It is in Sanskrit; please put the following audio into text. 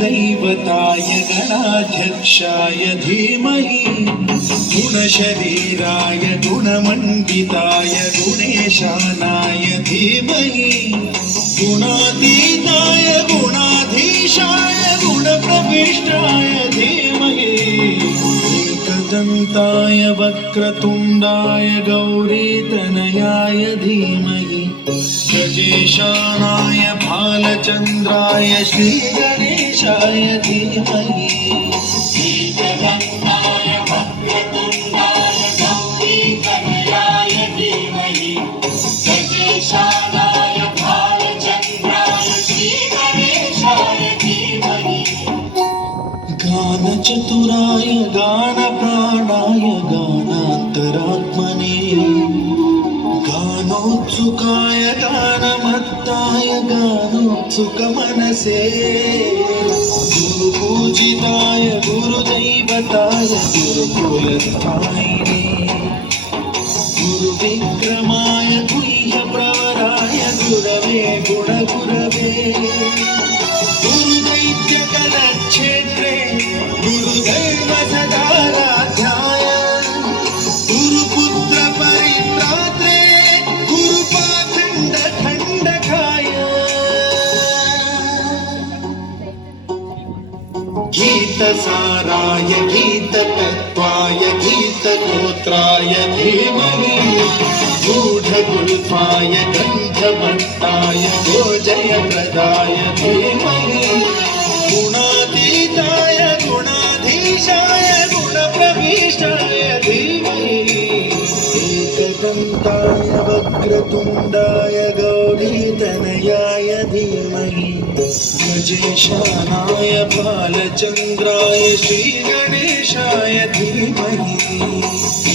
गुरुदैवताय गणाध्यक्षाय धीमहि गुणशरीराय गुणमण्डिताय गुणेशानाय धीमहि गुणातीताय गुणाधीशाय गुणप्रविष्टाय धीमहि एकदन्ताय वक्रतुण्डाय गौरीतनयाय धीमहि गजेशानाय भालचन्द्राय श्रीगणेशाय धीमहि एकदन्ताय वक्रतुण्डाय गौरीतनयाय धीमहि गजेशानाय भालचन्द्राय श्रीगणेशाय धीमहि गानचतुराय गानप्राणाय गानान्तरात्मने गानोत्सुकाय गानमत्ताय गानोत्सुकमनसे गुरुपूजिताय गुरुदैवताय गुरुकुलस्थायिने गुरुविक्रमाय गुह्यप्रवराय गुरवे गुणगुरवे गुरुदैत्यकलक्षेत्रे गुरुदैव सदाराध्याय गुरुपुत्र परित्रात्रे गुरुपाखण्डखण्डकाय गीतसाराय गीततत्त्वाय गीतगोत्राय धीमहि गूढगुल्फाय गन्धमत्ताय गोजयप्रदाय धीमहि गुणातीताय गुणाधीशाय गुणप्रविष्टाय धीमहि एकदन्ताय वक्रतुण्डाय गौरीतनयाय धीमहि गजेशानाय बालचन्द्राय श्रीगणेशाय धीमहि